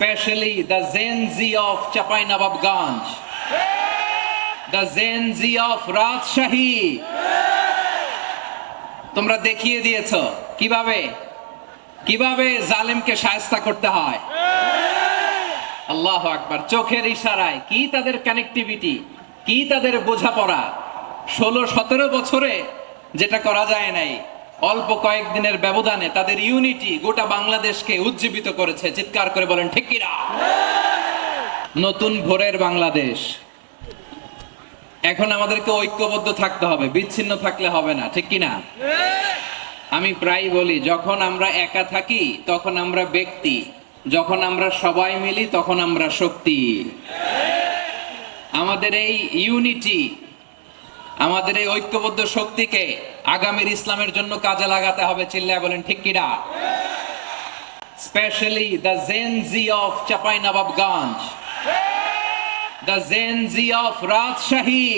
especially the Gen Z of Chapainababganj, the Gen Z of Rajshahi. তোমরা দেখিয়ে দিয়েছ কীভাবে? কীভাবে জালেমকে সায়স্তা করতে হয়? আল্লাহ আকবার চোখের ইশারায়। কি তাদের কানেক্টিভিটি কি তাদের বোঝাপড়া? ষোলো সতেরো বছরে যেটা করা যায় নাই অল্প কয়েকদিনের ব্যবধানে তাদের ইউনিটি গোটা বাংলাদেশকে উজ্জীবিত করেছে। চিৎকার করে বলেন, ঠিক নতুন ভোরের বাংলাদেশ। এখন আমাদেরকে ঐক্যবদ্ধ থাকতে হবে, বিচ্ছিন্ন থাকলে হবে না, ঠিক কিনা আমি প্রায় বলি, যখন আমরা একা থাকি, তখন আমরা ব্যক্তি। যখন আমরা সবাই মিলি, তখন আমরা শক্তি। আমাদের এই ইউনিটি আমাদের এই ঐক্যবদ্ধ শক্তিকে আগামীর ইসলামের জন্য কাজে লাগাতে হবে, চিল্লায় বলেন, ঠিক কিনা? Specially the Gen Z of Chapainawabganj the Gen Z of Rajshahi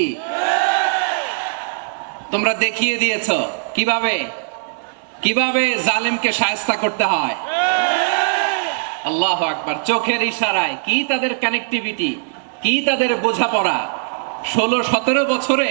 তোমরা দেখিয়ে দিয়েছ, কীভাবে? কীভাবে জালেমকে সায়স্তা করতে হয়? আল্লাহ আকবার, চোখের ইশারায়। কি তাদের কানেক্টিভিটি কি তাদের বোঝাপড়া? ষোলো, সতেরো বছরে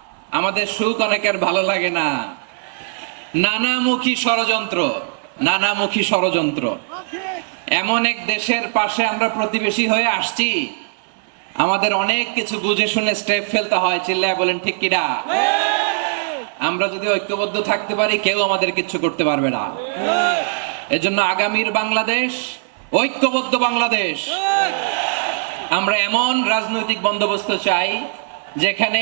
আমাদের সুখ অনেকের ভালো লাগে না। নানামুখী ষড়যন্ত্র নানামুখী ষড়যন্ত্র। এমন এক দেশের পাশে আমরা প্রতিবেশী হয়ে আসছি। আমাদের অনেক কিছু বুঝে শুনে স্টেপ ফেলতে হয়, চিল্লায় বলেন, ঠিক কিনা আমরা যদি ঐক্যবদ্ধ থাকতে পারি, কেউ আমাদের কিচ্ছু করতে পারবে না। এজন্য আগামীর বাংলাদেশ, ঐক্যবদ্ধ বাংলাদেশ। আমরা এমন রাজনৈতিক বন্দোবস্ত চাই, যেখানে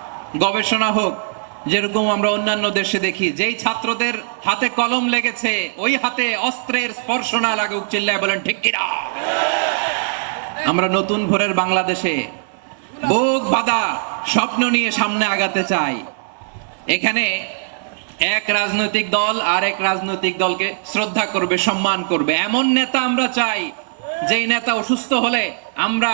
গবেষণা হোক, যেরকম আমরা অন্যান্য দেশে দেখি, যেই ছাত্রদের হাতে কলম লেগেছে, ওই হাতে অস্ত্রের স্পর্শ না লাগুক, চিল্লায় বলেন, ঠিক কিনা আমরা নতুন ভোরের বাংলাদেশে বুক বাঁধা স্বপ্ন নিয়ে সামনে আগাতে চাই। এখানে এক রাজনৈতিক দল আর এক রাজনৈতিক দলকে শ্রদ্ধা করবে, সম্মান করবে। এমন নেতা আমরা চাই, যেই নেতা অসুস্থ হলে আমরা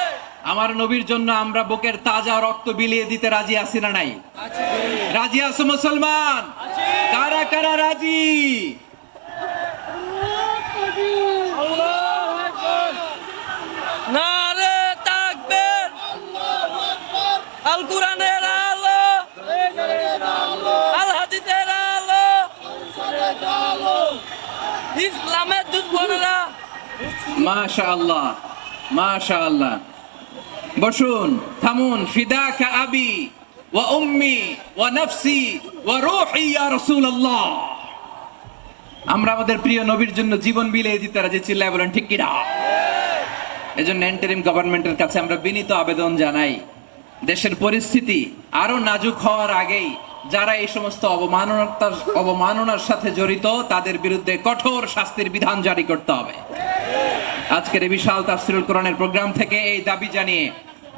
আমার নবীর জন্য আমরা বুকের তাজা রক্ত বিলিয়ে দিতে রাজি আছি না নাই? রাজি আছো মুসলমান? কারা কারা রাজি? ইসলামের দুশ্মনরা। মাশা আল্লাহ মাশা আল্লাহ বসুন, থামুন, ফিদাকা আবি ওয়া উম্মি ওয়া নফসি ওয়া রূহি, ইয়া রাসূলুল্লাহ। আমরা আমাদের প্রিয় নবীর জন্য জীবন বিলিয়ে দিতে রাজি চিল্লায় বলেন, ঠিক এজন্য গভর্নমেন্টের কাছে আমরা বিনীত আবেদন জানাই, দেশের পরিস্থিতি আরও নাজুক হওয়ার আগেই যারা এই সমস্ত অবমাননার অবমাননার সাথে জড়িত, তাদের বিরুদ্ধে কঠোর শাস্তির বিধান জারি করতে হবে। আজকের এই বিশাল তাফসিরুল কোরআনের প্রোগ্রাম থেকে এই দাবি জানিয়ে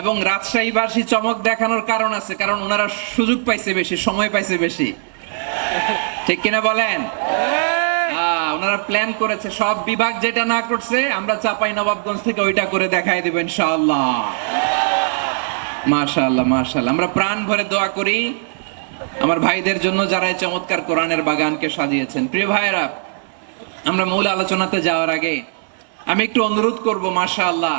এবং রাজশাহীবাসী চমক দেখানোর কারণ আছে, কারণ ওনারা সুযোগ পাইছে বেশি, সময় পাইছে বেশি। ঠিক কিনা বলেন? ওনারা প্ল্যান করেছে, সব বিভাগ যেটা না করছে, আমরা চাপাই নবাবগঞ্জ থেকে ওইটা করে দেখাই আমরা প্রাণ ভরে দোয়া করি, আমার ভাইদের জন্য যারা এই চমৎকার কোরআনের বাগানকে সাজিয়েছেন। প্রিয় ভাইয়েরা, আমরা মূল আলোচনাতে যাওয়ার আগে আমি একটু অনুরোধ করব, মাশাআল্লাহ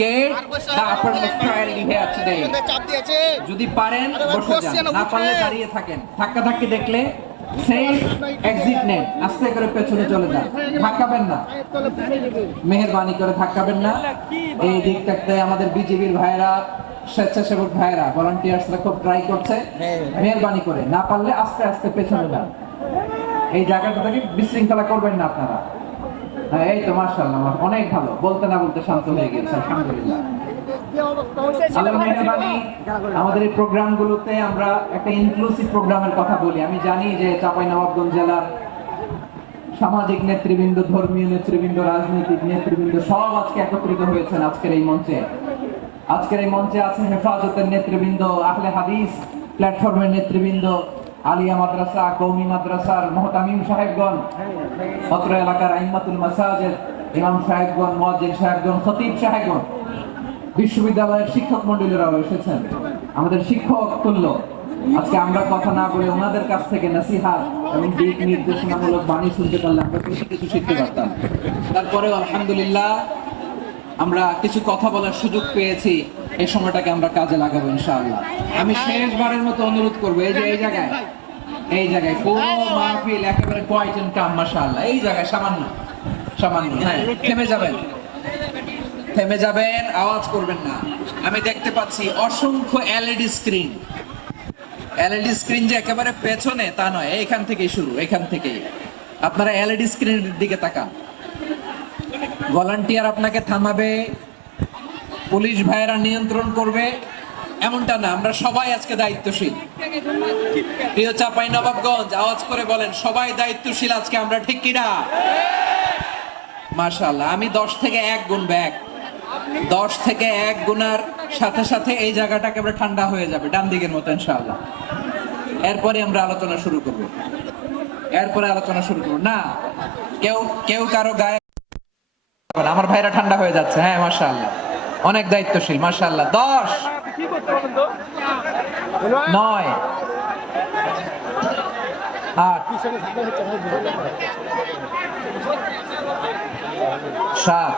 get the uppermost priority here today চাপ দিয়েছে যদি পারেন বসে যান। না পারলে দাঁড়িয়ে থাকেন। ধাক্কা ধাক্কি দেখলে সেফ এক্সিট নেন। আস্তে করে পেছনে চলে যান। ধাক্কাবেন না। মেহরবানি করে ধাক্কাবেন না। এই দিকটাতে আমাদের বিজেপির ভাইরা স্বেচ্ছাসেবক ভাইরা ভলান্টিয়ার্সরা খুব ট্রাই করছে। মেহরবানি করে। না পারলে আস্তে আস্তে পেছনে যান। এই জায়গাটা থেকে বিশৃঙ্খলা করবেন না আপনারা। হ্যাঁ এই তো অনেক ভালো। বলতে না বলতে শান্ত হয়ে গেছে আমাদের এই আমরা একটা ইনক্লুসিভ প্রোগ্রামের কথা বলি। আমি জানি যে চাঁপাইনবাবগঞ্জ জেলার সামাজিক নেতৃবৃন্দ, ধর্মীয় নেতৃবৃন্দ, রাজনৈতিক নেতৃবৃন্দ সব আজকে একত্রিত হয়েছেন আজকের এই মঞ্চে। আজকের এই মঞ্চে আছে হেফাজতের নেতৃবৃন্দ, আহলে হাদিস প্ল্যাটফর্মের নেতৃবৃন্দ আলিয়া মাদ্রাসা, কৌমি মাদ্রাসার মোহতামিম সাহেবগণ অত্র এলাকার আইমাতুল মাসাজেদ, ইমাম সাহেবগণ, মুয়াজ্জিন সাহেবগণ, খতিব সাহেবগণ। বিশ্ববিদ্যালয়ের শিক্ষক মন্ডলীরাও এসেছেন। আমাদের শিক্ষক তুল্য। আজকে আমরা কথা না বলে ওনাদের কাছ থেকে নসিহাত এবং দিক নির্দেশনামূলক বাণী শুনতে পারলে আমরা কিছু কিছু শিখতে পারতাম। তারপরেও আলহামদুলিল্লাহ আমরা কিছু কথা বলার সুযোগ পেয়েছি। এই সময়টাকে আমরা কাজে লাগাবো, ইনশাআল্লাহ। আমি শেষবারের মতো অনুরোধ করব, এই যে, এই জায়গায় এই জায়গায় কোন মাহফিল একেবারে কয়জন কাম মাশাআল্লাহ। এই জায়গায় সামান্য সামান্য হ্যাঁ থেমে যাবেন। থেমে যাবেন, আওয়াজ করবেন না। আমি দেখতে পাচ্ছি অসংখ্য এলইডি স্ক্রিন। এলইডি স্ক্রিন যে একেবারে পেছনে তা নয়, এইখান থেকেই শুরু এখান থেকেই। আপনারা এলইডি স্ক্রিনের দিকে তাকান। ভলান্টিয়ার আপনাকে থামাবে, পুলিশ ভাইয়েরা নিয়ন্ত্রণ করবে, এমনটা না, আমরা সবাই আজকে দায়িত্বশীল। প্রিয় চাপাই নবাবগঞ্জ, আওয়াজ করে বলেন, সবাই দায়িত্বশীল আজকে, আমরা ঠিক কিনা? মাশাআল্লাহ, আমি দশ থেকে এক গুণ ব্যাগ। দশ থেকে এক গুণার সাথে সাথে এই জায়গাটা একেবারে ঠান্ডা হয়ে যাবে, ডান দিকের মতো, ইনশাআল্লাহ। এরপরে আমরা আলোচনা শুরু করব। এরপরে আলোচনা শুরু করব। না, কেউ কেউ কারও গায়ে আমার ভাইরা ঠান্ডা হয়ে যাচ্ছে হ্যাঁ মাশাআল্লাহ। অনেক দায়িত্বশীল, মাশাআল্লাহ। দশ। নয়। আট। সাত।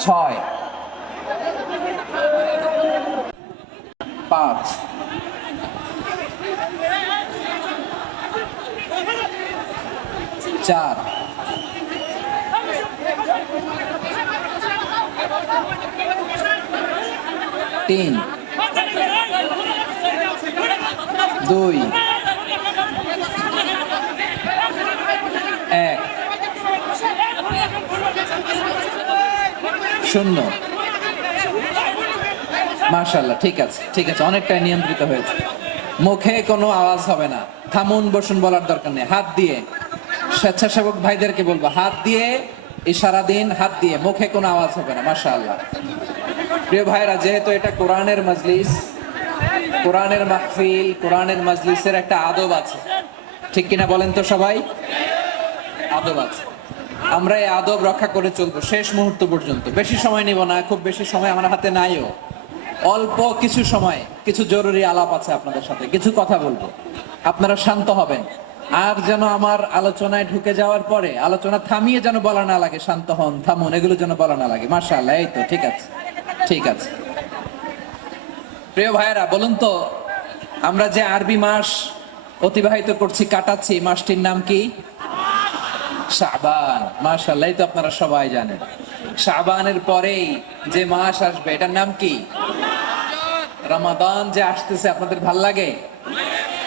ছয়। পাঁচ। চার। তিন। দুই। এক। শূন্য। মার্শাল্লাহ ঠিক আছে ঠিক আছে, অনেকটাই নিয়ন্ত্রিত হয়েছে। মুখে কোনো আওয়াজ হবে না। থামুন, বসুন, বলার দরকার নেই। হাত দিয়ে। স্বেচ্ছাসেবক ভাইদেরকে বলব, হাত দিয়ে, ইশারা দিন, হাত দিয়ে, মুখে কোনো আওয়াজ হবে না, মাশাআল্লাহ। প্রিয় ভাইরা, যেহেতু এটা কোরআনের মজলিস, কোরআনের মাহফিল, কোরআনের মজলিসের একটা আদব আছে। ঠিক কিনা বলেন তো সবাই? আদব আছে। আমরা এই আদব রক্ষা করে চলবো শেষ মুহূর্ত পর্যন্ত। বেশি সময় নিব না, খুব বেশি সময় আমার হাতে নাইও। অল্প কিছু সময়, কিছু জরুরি আলাপ আছে আপনাদের সাথে, কিছু কথা বলব। আপনারা শান্ত হবেন। আর যেন আমার আলোচনায় ঢুকে যাওয়ার পরে আলোচনা থামিয়ে যেন বলা না লাগে, শান্ত হন, থামুন, এগুলো যেন বলা না লাগে। মার্শাল্লাহ এই তো, ঠিক আছে ঠিক আছে। প্রিয় ভাইয়েরা, বলুন তো, আমরা যে আরবি মাস অতিবাহিত করছি, কাটাচ্ছি মাসটির নাম কি? শাবান। মাশাআল্লাহ, এই তো আপনারা সবাই জানেন। শাবানের পরেই যে মাস আসবে, এটার নাম কি? রমাদান যে আসতেছে, আপনাদের ভালো লাগে?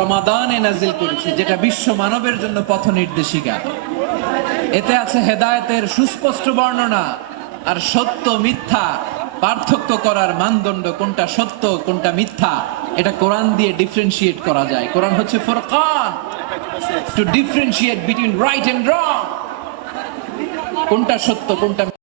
রমাদানে নাজিল করেছি, যেটা বিশ্ব মানবের জন্য পথ নির্দেশিকা। এতে আছে হেদায়েতের সুস্পষ্ট বর্ণনা আর সত্য মিথ্যা পার্থক্য করার মানদণ্ড, কোনটা সত্য, কোনটা মিথ্যা, এটা কোরআন দিয়ে ডিফারেন্সিয়েট করা যায়। কোরআন হচ্ছে Furqan. To differentiate between right and wrong কোনটা সত্য, কোনটা